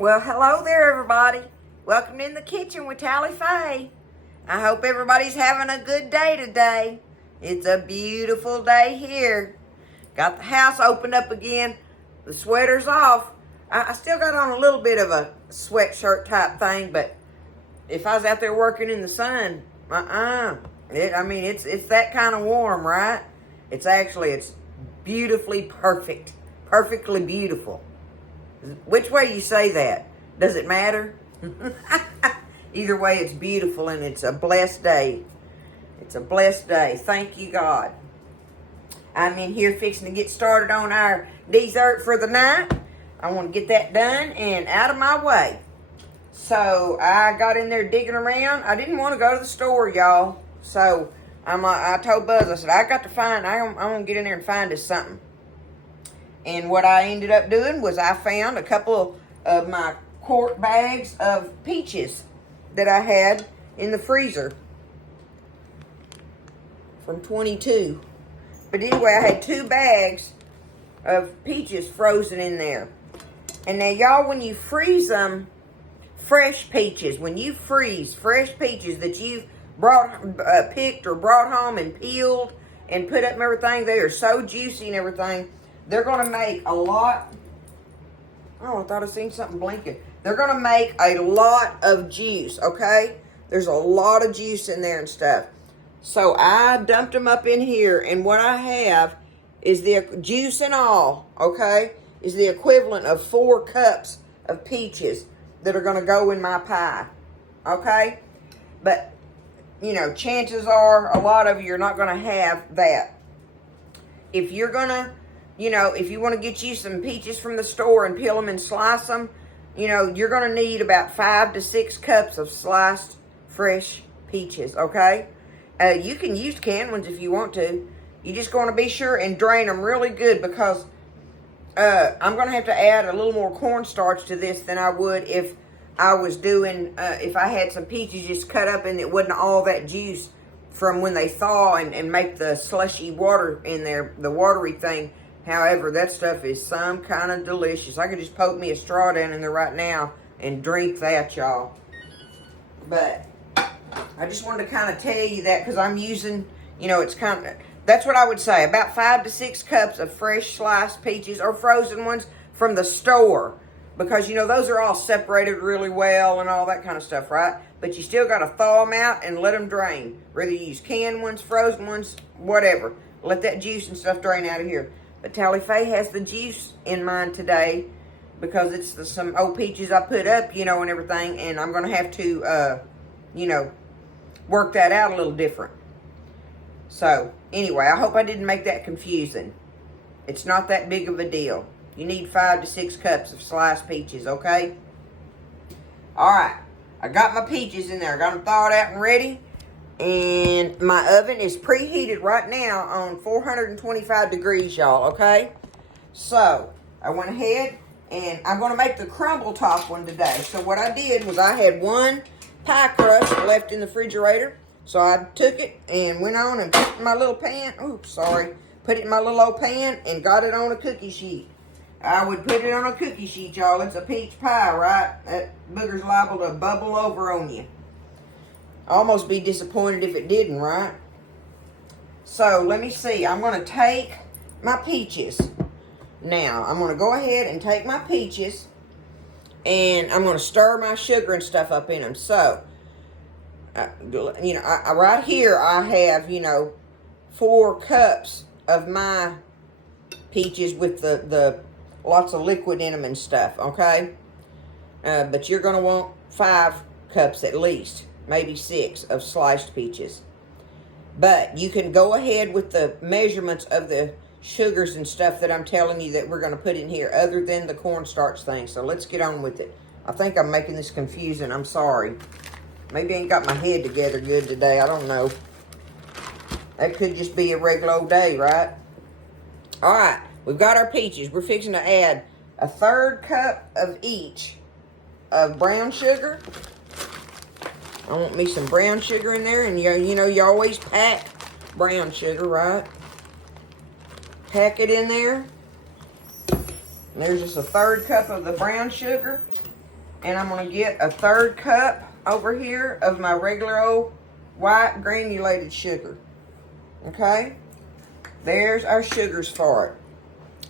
Well, hello there, everybody. Welcome in the kitchen with Tally Faye. I hope everybody's having a good day today. It's a beautiful day here. Got the house opened up again. The sweater's off. I still got on a little bit of a sweatshirt type thing, but if I was out there working in the sun, it's that kind of warm, right? It's beautifully perfect. Perfectly beautiful. Which way you say that? Does it matter? Either way, it's beautiful and it's a blessed day. It's a blessed day. Thank you, God. I'm in here fixing to get started on our dessert for the night. I want to get that done and out of my way. So I got in there digging around. I didn't want to go to the store, y'all. So I told Buzz, I said, I want to get in there and find us something. And what I ended up doing was I found a couple of my quart bags of peaches that I had in the freezer from 22. But anyway, I had 2 bags of peaches frozen in there. And now, y'all, when you freeze them, fresh peaches, when you freeze fresh peaches that you've picked or brought home and peeled and put up and everything, they are so juicy and everything. They're going to make a lot. Oh, I thought I seen something blinking. They're going to make a lot of juice, okay? There's a lot of juice in there and stuff. So I dumped them up in here, and what I have is the juice and all, okay, is the equivalent of 4 cups of peaches that are going to go in my pie, okay? But, you know, chances are a lot of you are not going to have that. If you're going to, if you want to get you some peaches from the store and peel them and slice them, you're going to need about 5 to 6 cups of sliced fresh peaches, okay? You can use canned ones if you want to. You're just going to be sure and drain them really good because I'm going to have to add a little more cornstarch to this than I would if I was doing, if I had some peaches just cut up and it wasn't all that juice from when they thaw and make the slushy water in there, the watery thing. However, that stuff is some kind of delicious. I could just poke me a straw down in there right now and drink that, y'all. But I just wanted to kind of tell you that because I'm using, it's kind of, that's what I would say, about 5 to 6 cups of fresh sliced peaches or frozen ones from the store. Because, those are all separated really well and all that kind of stuff, right? But you still got to thaw them out and let them drain. Whether you use canned ones, frozen ones, whatever. Let that juice and stuff drain out of here. But Tally Faye has the juice in mine today because it's some old peaches I put up, and everything. And I'm going to have to, work that out a little different. So, anyway, I hope I didn't make that confusing. It's not that big of a deal. You need 5 to 6 cups of sliced peaches, okay? All right. I got my peaches in there. I got them thawed out and ready. And my oven is preheated right now on 425 degrees, y'all, okay? So, I went ahead and I'm going to make the crumble top one today. So, what I did was I had 1 pie crust left in the refrigerator. So, I took it and went on and put it in my little pan. Put it in my little old pan and got it on a cookie sheet. I would put it on a cookie sheet, y'all. It's a peach pie, right? That booger's liable to bubble over on you. Almost be disappointed if it didn't, right? So, let me see. I'm going to take my peaches. Now, I'm going to go ahead and take my peaches. And I'm going to stir my sugar and stuff up in them. So, right here I have, 4 cups of my peaches with the lots of liquid in them and stuff, okay? But you're going to want 5 cups at least. Maybe 6 of sliced peaches. But you can go ahead with the measurements of the sugars and stuff that I'm telling you that we're going to put in here other than the cornstarch thing. So let's get on with it. I think I'm making this confusing. I'm sorry. Maybe I ain't got my head together good today. I don't know. That could just be a regular old day, right? All right. We've got our peaches. We're fixing to add a 1/3 cup of each of brown sugar. I want me some brown sugar in there. And, you always pack brown sugar, right? Pack it in there. And there's just a 1/3 cup of the brown sugar. And I'm going to get a 1/3 cup over here of my regular old white granulated sugar. Okay? There's our sugars for it.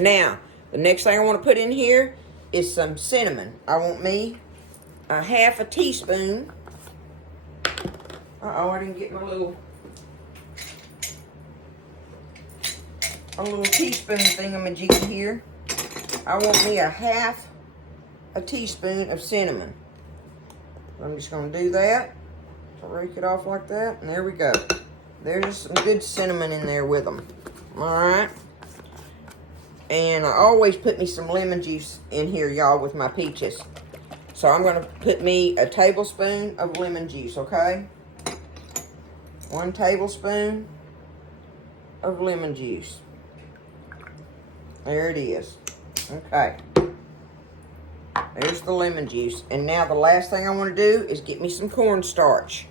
Now, the next thing I want to put in here is some cinnamon. I want me a 1/2 teaspoon. Uh-oh, I didn't get my little teaspoon thingamajiggy here. I want me a 1/2 teaspoon of cinnamon. I'm just going to do that. So rake it off like that, and there we go. There's some good cinnamon in there with them. Alright. And I always put me some lemon juice in here, y'all, with my peaches. So I'm going to put me a tablespoon of lemon juice, okay? 1 tablespoon of lemon juice. There it is. Okay. There's the lemon juice. And now the last thing I want to do is get me some cornstarch.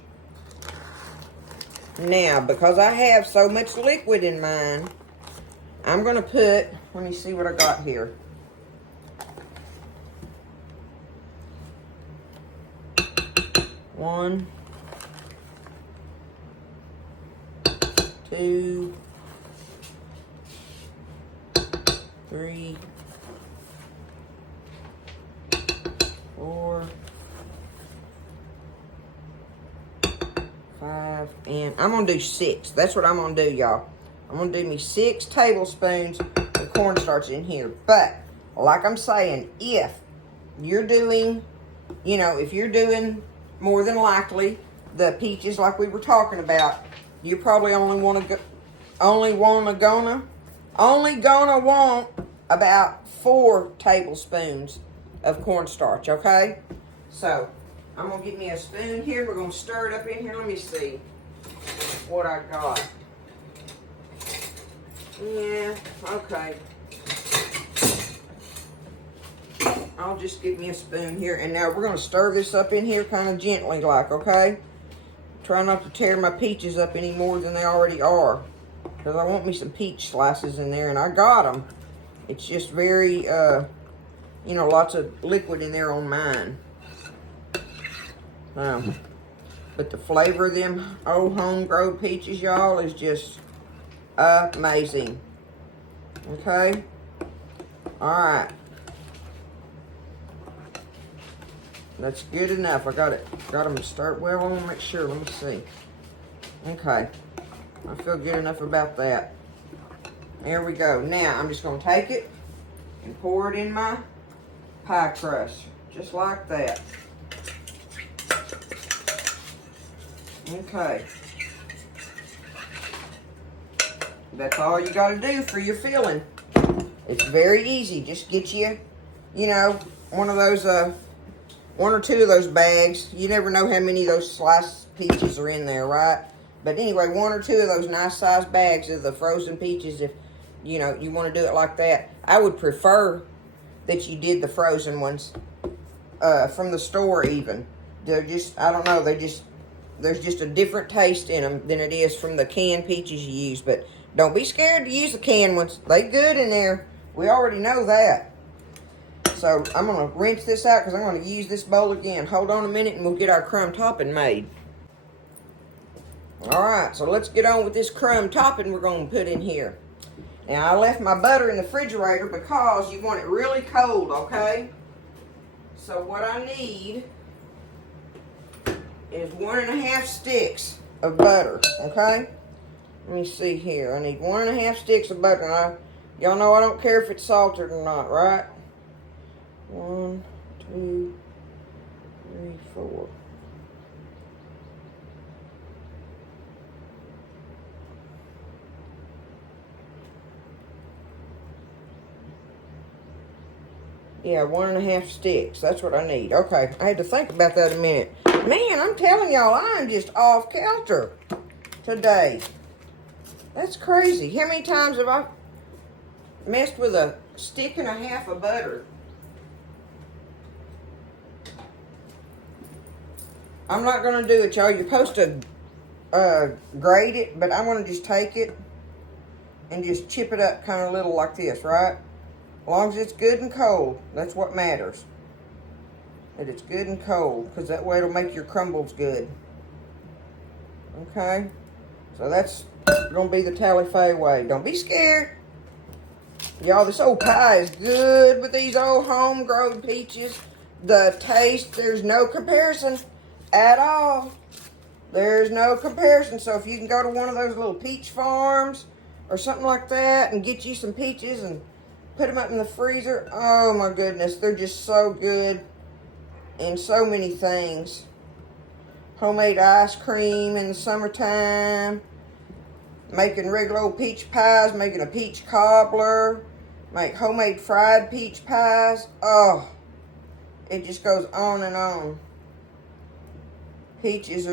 Now, because I have so much liquid in mine, I'm going to put, let me see what I got here. One, 2, 3, 4, 5, and I'm going to do 6. That's what I'm going to do, y'all. I'm going to do me 6 tablespoons of cornstarch in here. But, like I'm saying, if you're doing, you know, if you're doing more than likely the peaches like we were talking about, you probably only gonna want about 4 tablespoons of cornstarch, okay? So, I'm gonna get me a spoon here. We're gonna stir it up in here. Let me see what I got. Yeah, okay. I'll just get me a spoon here. And now we're gonna stir this up in here kind of gently like, okay? Try not to tear my peaches up any more than they already are. Because I want me some peach slices in there, and I got them. It's just very, you know, lots of liquid in there on mine. But the flavor of them old home-grown peaches, y'all, is just amazing. Okay? Alright. That's good enough. I got them to start. Well, I want to make sure. Let me see. Okay. I feel good enough about that. There we go. Now, I'm just going to take it and pour it in my pie crust. Just like that. Okay. That's all you got to do for your filling. It's very easy. Just get you, you know, one of those, 1 or 2 of those bags. You never know how many of those sliced peaches are in there, right? But anyway, 1 or 2 of those nice sized bags of the frozen peaches, if, you know, you want to do it like that. I would prefer that you did the frozen ones from the store even. They're just, I don't know, there's just a different taste in them than it is from the canned peaches you use. But don't be scared to use the canned ones. They good in there. We already know that. So I'm going to rinse this out because I'm going to use this bowl again. Hold on a minute and we'll get our crumb topping made. Alright, so let's get on with this crumb topping we're going to put in here. Now, I left my butter in the refrigerator because you want it really cold, okay? So what I need is 1½ sticks of butter, okay? Let me see here. I need 1½ sticks of butter. Y'all know I don't care if it's salted or not, right? 1, 2, 3, 4. Yeah, 1½ sticks. That's what I need. Okay, I had to think about that a minute. Man, I'm telling y'all, I'm just off kilter today. That's crazy. How many times have I messed with a 1½ stick of butter? I'm not going to do it, y'all. You're supposed to grate it, but I'm going to just take it and just chip it up kind of little like this, right? As long as it's good and cold, that's what matters. that it's good and cold, because that way it'll make your crumbles good. Okay? So that's going to be the Tally-Fay way. Don't be scared. Y'all, this old pie is good with these old homegrown peaches. The taste, there's no comparison at all. There's no comparison. So if you can go to one of those little peach farms or something like that and get you some peaches and put them up in the freezer, oh my goodness, they're just so good in so many things. Homemade ice cream in the summertime, making regular old peach pies, making a peach cobbler, make homemade fried peach pies. Oh, it just goes on and on. Peaches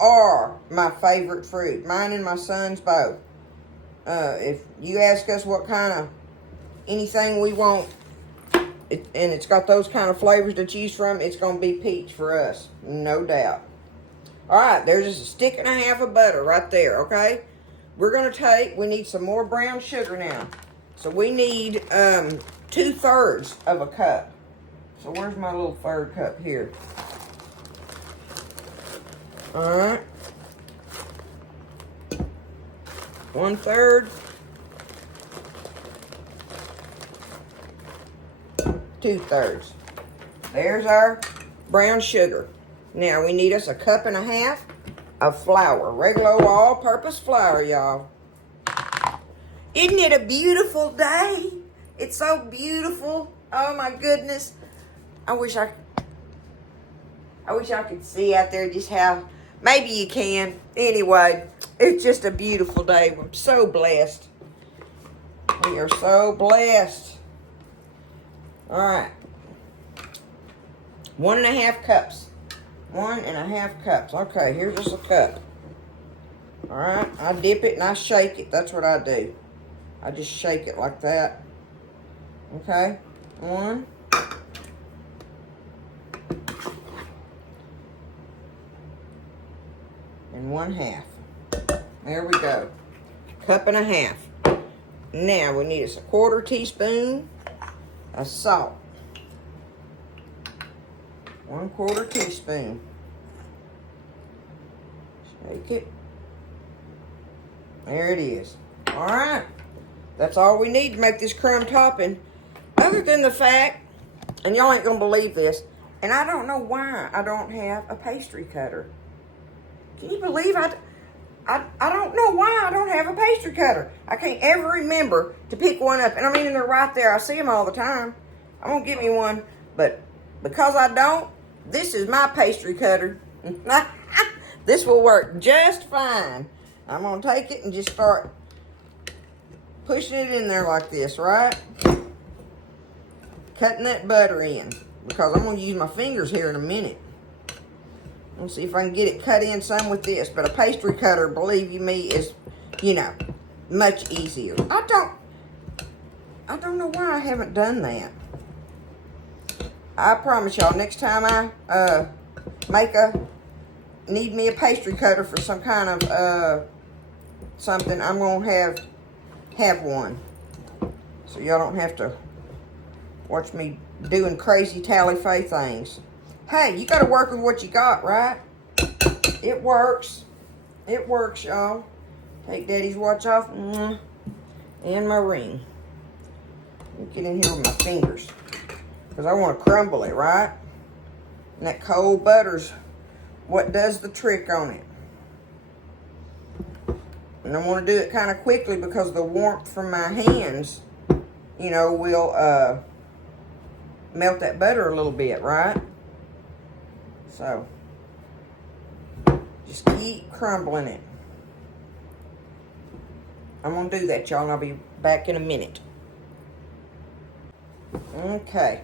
are my favorite fruit. Mine and my son's both. If you ask us what kind of anything we want, and it's got those kind of flavors to choose from, it's going to be peach for us. No doubt. Alright, there's just a stick and a half of butter right there, okay? We need some more brown sugar now. So we need 2/3 of a cup. So where's my little third cup here? Alright. 1/3. 2/3. There's our brown sugar. Now we need us a cup and a half of flour. Regular all-purpose flour, y'all. Isn't it a beautiful day? It's so beautiful. Oh my goodness. I wish I could see out there just how, maybe you can. Anyway, it's just a beautiful day. I'm so blessed. We are so blessed. All right. 1.5 cups. 1.5 cups. Okay, here's just a cup. All right, I dip it and I shake it. That's what I do. I just shake it like that. Okay, 1. And 1/2. There we go. 1.5 cups. Now we need us a 1/4 teaspoon of salt. 1/4 teaspoon. Shake it. There it is. All right. That's all we need to make this crumb topping. Other than the fact, and y'all ain't gonna believe this, and I don't know why I don't have a pastry cutter. Can you believe I don't know why I don't have a pastry cutter. I can't ever remember to pick one up. And I mean, they're right there. I see them all the time. I'm gonna get me one, but because I don't, this is my pastry cutter. This will work just fine. I'm going to take it and just start pushing it in there like this, right? Cutting that butter in, because I'm going to use my fingers here in a minute. Let's see if I can get it cut in some with this. But a pastry cutter, believe you me, is, you know, much easier. I don't know why I haven't done that. I promise y'all, next time I need me a pastry cutter for some kind of something, I'm gonna have one, so y'all don't have to watch me doing crazy Tally-Fay things. Hey, you gotta work with what you got, right? It works. It works, y'all. Take Daddy's watch off, and my ring. Let me get in here with my fingers, because I want to crumble it, right? And that cold butter's what does the trick on it. And I want to do it kind of quickly because the warmth from my hands, you know, will melt that butter a little bit, right? So, just keep crumbling it. I'm going to do that, y'all, and I'll be back in a minute. Okay.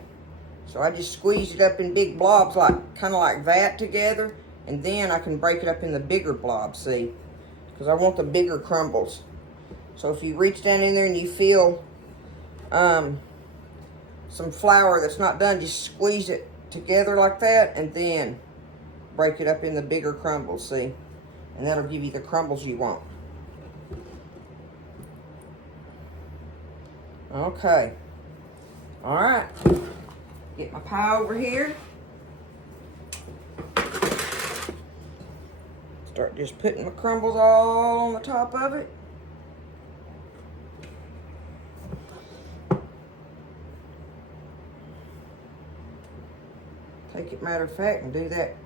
So I just squeeze it up in big blobs, kind of like that together. And then I can break it up in the bigger blobs, see? Because I want the bigger crumbles. So if you reach down in there and you feel some flour that's not done, just squeeze it together like that. And then break it up in the bigger crumbles, see? And that'll give you the crumbles you want. Okay. All right. Get my pie over here. Start just putting my crumbles all on the top of it. Take it, matter of fact, and do that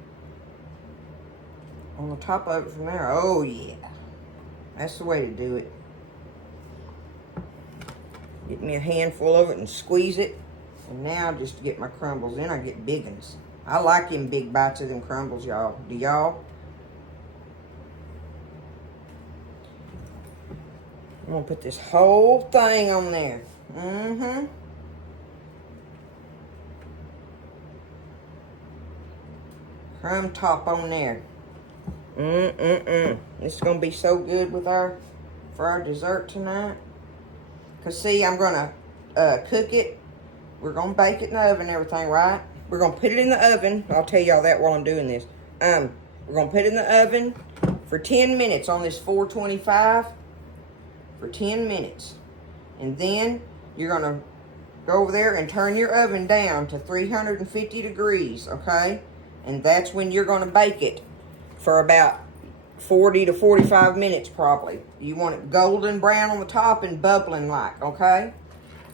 on the top of it from there. Oh yeah, that's the way to do it. Get me a handful of it and squeeze it. And now just to get my crumbles in, I get big ones. I like them big bites of them crumbles, y'all. Do y'all? I'm gonna put this whole thing on there. Crumb top on there. This is gonna be so good with for our dessert tonight. Cause see, I'm gonna cook it. We're gonna bake it in the oven and everything, right? We're gonna put it in the oven. I'll tell y'all that while I'm doing this. We're gonna put it in the oven for 10 minutes on this 425 for 10 minutes. And then you're gonna go over there and turn your oven down to 350 degrees, okay? And that's when you're gonna bake it for about 40 to 45 minutes probably. You want it golden brown on the top and bubbling like, okay?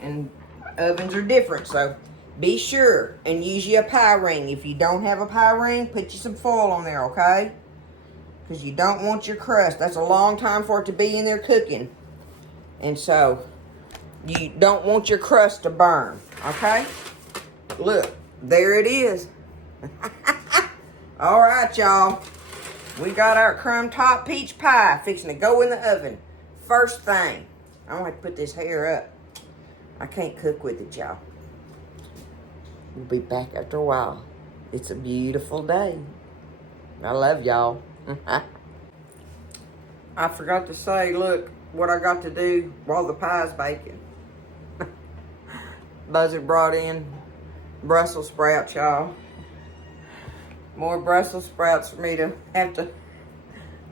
And ovens are different, so be sure and use you a pie ring. If you don't have a pie ring, put you some foil on there, okay? Because you don't want your crust. That's a long time for it to be in there cooking. And so, you don't want your crust to burn, okay? Look, there it is. All right, y'all. We got our crumb top peach pie fixing to go in the oven. First thing, I'm gonna have to put this hair up. I can't cook with it, y'all. We'll be back after a while. It's a beautiful day. I love y'all. I forgot to say, look, what I got to do while the pie's baking. Buzzer brought in Brussels sprouts, y'all. More Brussels sprouts for me to have to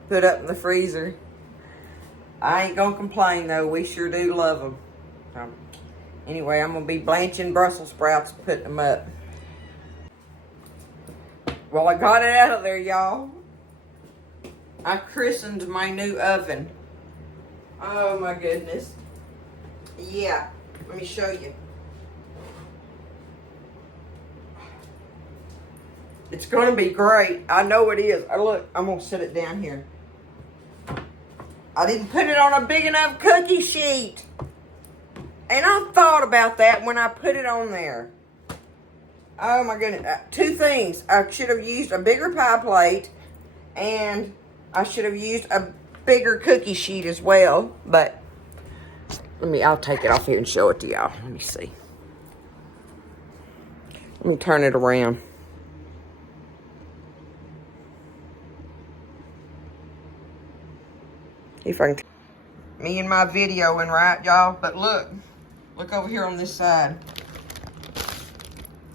put up in the freezer. I ain't gonna complain though. We sure do love them. Anyway, I'm gonna be blanching Brussels sprouts and putting them up. Well, I got it out of there, y'all. I christened my new oven. Oh my goodness. Yeah, let me show you. It's gonna be great. I know it is. Look, I'm gonna set it down here. I didn't put it on a big enough cookie sheet. And I thought about that when I put it on there. Oh my goodness. Two things. I should have used a bigger pie plate. And I should have used a bigger cookie sheet as well. But I'll take it off here and show it to y'all. Let me see. Let me turn it around. If I can. Me and my videoing, right, y'all? But look over here on this side.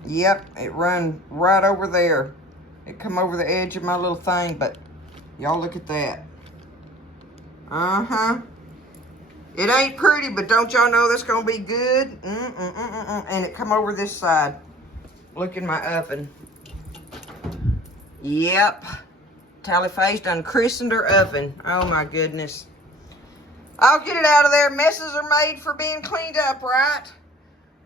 Yep, it run right over there. It come over the edge of my little thing, but y'all look at that. It ain't pretty, but don't y'all know that's gonna be good? And it come over this side. Look in my oven. Yep. Tally Faye's done christened her oven. Oh my goodness. I'll get it out of there. Messes are made for being cleaned up, right?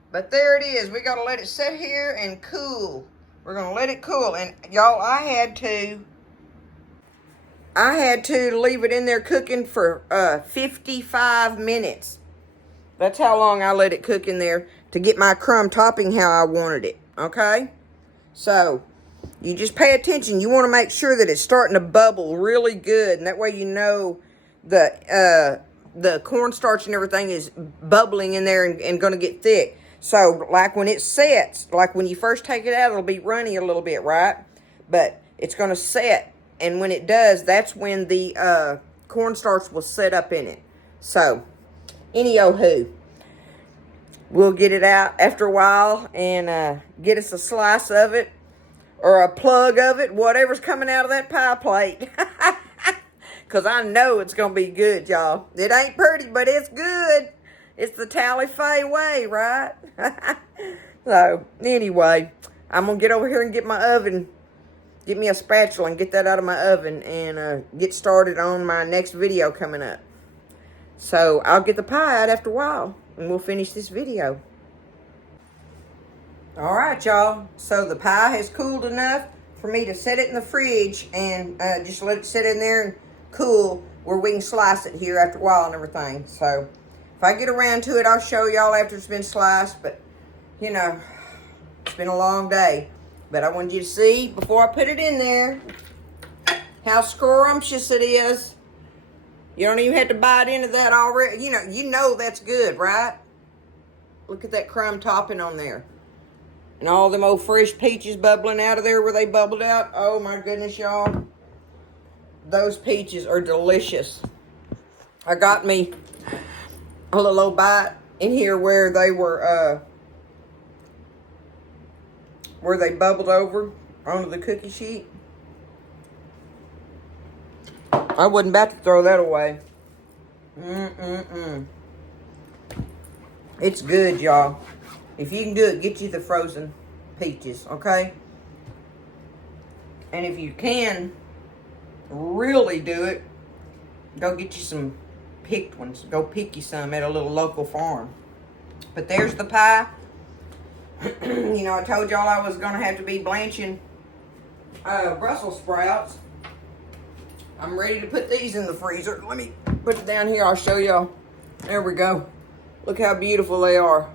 But there it is. We got to let it sit here and cool. We're going to let it cool. And y'all, I had to leave it in there cooking for 55 minutes. That's how long I let it cook in there to get my crumb topping how I wanted it. Okay? So, you just pay attention. You want to make sure that it's starting to bubble really good. And that way you know the cornstarch and everything is bubbling in there and going to get thick. So, like when it sets, like when you first take it out, it'll be runny a little bit, right? But it's going to set. And when it does, that's when the cornstarch will set up in it. So, any-o-hoo. We'll get it out after a while and get us a slice of it or a plug of it, whatever's coming out of that pie plate. Because I know it's going to be good, y'all. It ain't pretty, but it's good. It's the Tally Faye way, right? So, anyway, I'm going to get over here and get my oven. Get me a spatula and get that out of my oven. And get started on my next video coming up. So, I'll get the pie out after a while. And we'll finish this video. Alright, y'all. So, the pie has cooled enough for me to set it in the fridge. And just let it sit in there and cool. Where we can slice it here after a while and everything. So, if I get around to it, I'll show y'all after it's been sliced. But, you know, it's been a long day. But I wanted you to see, before I put it in there, how scrumptious it is. You don't even have to bite into that already. You know that's good, right? Look at that crumb topping on there. And all them old fresh peaches bubbling out of there where they bubbled out. Oh, my goodness, y'all. Those peaches are delicious. I got me a little old bite in here where they were, where they bubbled over onto the cookie sheet. I wasn't about to throw that away. It's good, y'all. If you can do it, get you the frozen peaches, okay? And if you can really do it, go get you some picked ones. Go pick you some at a little local farm. But there's the pie. I told y'all I was going to have to be blanching Brussels sprouts. I'm ready to put these in the freezer. Let me put it down here. I'll show y'all. There we go. Look how beautiful they are.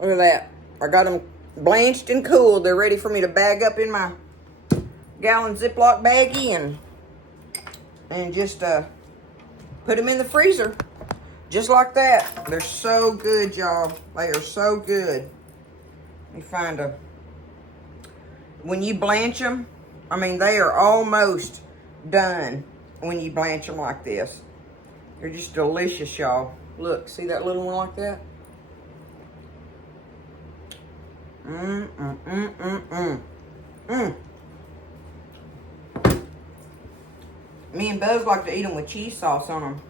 Look at that. I got them blanched and cooled. They're ready for me to bag up in my gallon Ziploc baggie and just put them in the freezer. Just like that. They're so good, y'all. They are so good. Let me find a... When you blanch them, I mean, they are almost done when you blanch them like this. They're just delicious, y'all. Look, see that little one like that? Me and Buzz like to eat them with cheese sauce on them.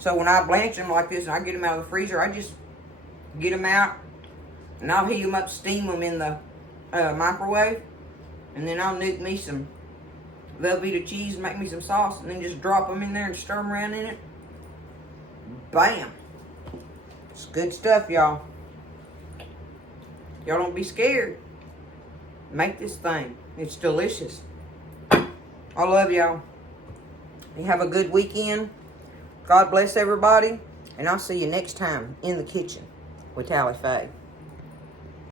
So when I blanch them like this and I get them out of the freezer, I just get them out and I'll heat them up, steam them in the microwave. And then I'll nuke me some Velveeta cheese, make me some sauce, and then just drop them in there and stir them around in it. Bam. It's good stuff, y'all. Y'all don't be scared. Make this thing. It's delicious. I love y'all. You have a good weekend. God bless everybody. And I'll see you next time in the kitchen with Tally Faye.